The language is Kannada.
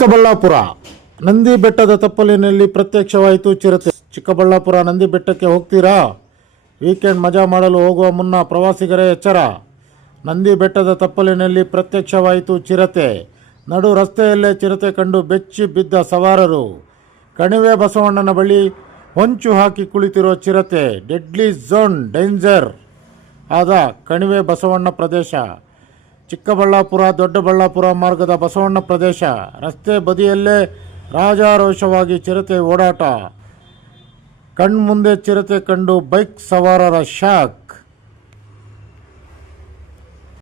ಚಿಕ್ಕಬಳ್ಳಾಪುರ ನಂದಿ ಬೆಟ್ಟದ ತಪ್ಪಲಿನಲ್ಲಿ ಪ್ರತ್ಯಕ್ಷವಾಯಿತು ಚಿರತೆ. ಚಿಕ್ಕಬಳ್ಳಾಪುರ ನಂದಿ ಬೆಟ್ಟಕ್ಕೆ ಹೋಗ್ತೀರಾ? ವೀಕೆಂಡ್ ಮಜಾ ಮಾಡಲು ಹೋಗುವ ಮುನ್ನ ಪ್ರವಾಸಿಗರೇ ಎಚ್ಚರ. ನಂದಿ ಬೆಟ್ಟದ ತಪ್ಪಲಿನಲ್ಲಿ ಪ್ರತ್ಯಕ್ಷವಾಯಿತು ಚಿರತೆ. ನಡು ರಸ್ತೆಯಲ್ಲೇ ಚಿರತೆ ಕಂಡು ಬೆಚ್ಚಿ ಬಿದ್ದ ಸವಾರರು. ಕಣಿವೆ ಬಸವಣ್ಣನ ಬಳಿ ಹೊಂಚು ಹಾಕಿ ಕುಳಿತಿರೋ ಚಿರತೆ. ಡೆಡ್ಲಿ ಝೋನ್ ಡೇಂಜರ್ ಆದ ಕಣಿವೆ ಬಸವಣ್ಣ ಪ್ರದೇಶ. ಚಿಕ್ಕಬಳ್ಳಾಪುರ ದೊಡ್ಡಬಳ್ಳಾಪುರ ಮಾರ್ಗದ ಬಸವಣ್ಣ ಪ್ರದೇಶ. ರಸ್ತೆ ಬದಿಯಲ್ಲೇ ರಾಜಾರೋಷವಾಗಿ ಚಿರತೆ ಓಡಾಟ. ಕಣ್ಮುಂದೆ ಚಿರತೆ ಕಂಡು ಬೈಕ್ ಸವಾರರ ಶಾಕ್.